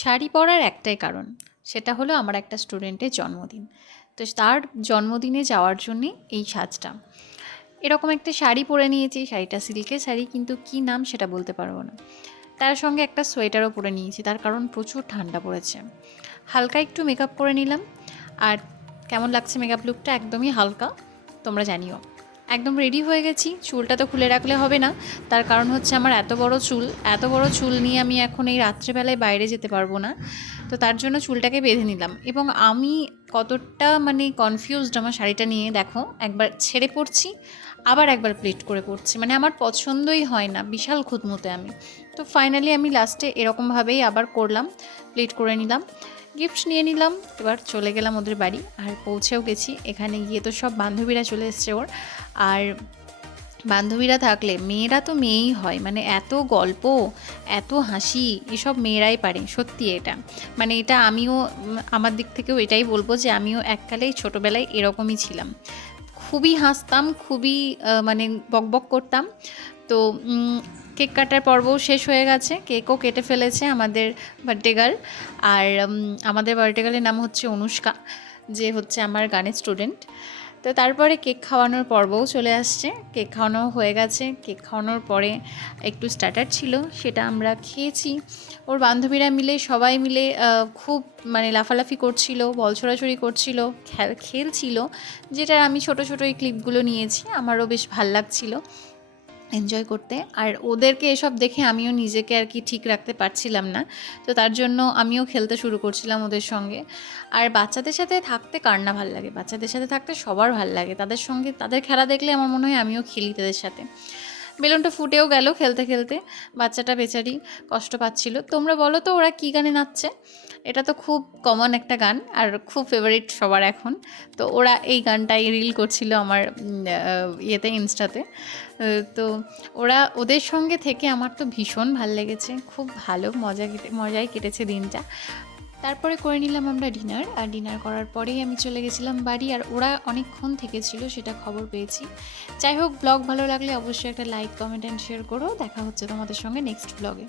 শাড়ি পরার একটাই কারণ, সেটা হলো আমার একটা স্টুডেন্টের জন্মদিন। তো তার জন্মদিনে যাওয়ার জন্যে এই সাজটা। এরকম একটা শাড়ি পরে নিয়েছি, শাড়িটা সিল্কের শাড়ি, কিন্তু কী নাম সেটা বলতে পারবো না। তার সঙ্গে একটা সোয়েটারও পরে নিয়েছি, তার কারণ প্রচুর ঠান্ডা পড়েছে। হালকা একটু মেকআপ করে নিলাম। আর কেমন লাগছে মেকআপ লুকটা? একদমই হালকা, তোমরা জানিও। একদম রেডি হয়ে গেছি। চুলটা তো খুলে রাখলে হবে না, তার কারণ হচ্ছে আমার এত বড় চুল নিয়ে আমি এখন এই রাত্রেবেলায় বাইরে যেতে পারবো না। তো তার জন্য চুলটাকে বেঁধে নিলাম। এবং আমি কতটা মানে কনফিউজড আমার শাড়িটা নিয়ে, দেখো, একবার ছেড়ে পড়ছি, আবার একবার প্লিট করে পড়ছি, মানে আমার পছন্দই হয় না, বিশাল খুঁতমুতে আমি। তো ফাইনালি আমি লাস্টে এরকমভাবেই আবার করলাম, প্লিট করে নিলাম, গিফট নিয়ে নিলাম। এবার চলে গেলাম ওদের বাড়ি, আর পৌঁছেও গেছি। এখানে গিয়ে তো সব বান্ধবীরা চলে এসছে ওর। আর বান্ধবীরা থাকলে মেয়েরা তো মেয়েই হয়, মানে এত গল্প, এত হাসি, এসব মেয়েরাই পারে, সত্যি এটা। মানে এটা আমিও আমার দিক থেকেও এটাই বলবো যে আমিও এককালেই ছোটোবেলায় এরকমই ছিলাম। খুবই হাসতাম, খুবই মানে বকবক করতাম। তো কেক কাটার পর্বও শেষ হয়ে গেছে, কেকও কেটে ফেলেছে আমাদের বার্থডে গার্ল। আর আমাদের বার্থডে গার্লের নাম হচ্ছে অনুষ্কা, যে হচ্ছে আমার গানের স্টুডেন্ট। তো তারপরে কেক খাওয়ানোর পর্বও চলে আসছে, কেক খাওয়ানো হয়ে গেছে। কেক খাওয়ানোর পরে একটু স্টার্টার ছিল, সেটা আমরা খেয়েছি। ওর বান্ধবীরা মিলে, সবাই মিলে খুব মানে লাফালাফি করছিল, বল ছোড়াছড়ি করছিল, খেলছিল, যেটার আমি ছোট ছোট এই ক্লিপগুলো নিয়েছি। আমারও বেশ ভাল লাগছিল এনজয় করতে। আর ওদেরকে এসব দেখে আমিও নিজেকে আর কি ঠিক রাখতে পারছিলাম না, তো তার জন্য আমিও খেলতে শুরু করছিলাম ওদের সঙ্গে। আর বাচ্চাদের সাথে থাকতে কার না ভাল লাগে, বাচ্চাদের সাথে থাকতে সবার ভাল লাগে। তাদের সঙ্গে তাদের খেলা দেখলে আমার মনে হয় আমিও খেলি তাদের সাথে। বেলুনটা ফুটেও গেল খেলতে খেলতে, বাচ্চাটা বেচারি কষ্ট পাচ্ছিল। তোমরা বলো তো ওরা কী গানে নাচছে? এটা তো খুব কমন একটা গান, আর খুব ফেভারিট সবার এখন। তো ওরা এই গানটাই রিল করছিল আমার ইয়েতে, ইনস্টাতে। তো ওদের সঙ্গে থেকে আমার তো ভীষণ ভাল লেগেছে, খুব ভালো মজাই কেটেছে দিনটা। তারপরে করে নিলাম আমরা ডিনার, আর ডিনার করার পরেই আমি চলে গেছিলাম বাড়ি। আর ওরা অনেকক্ষণ থেকেছিল, সেটা খবর পেয়েছি। যাই হোক, ব্লগ ভালো লাগলে অবশ্যই একটা লাইক, কমেন্ট অ্যান্ড শেয়ার করো। দেখা হচ্ছে তোমাদের সঙ্গে নেক্সট ব্লগে।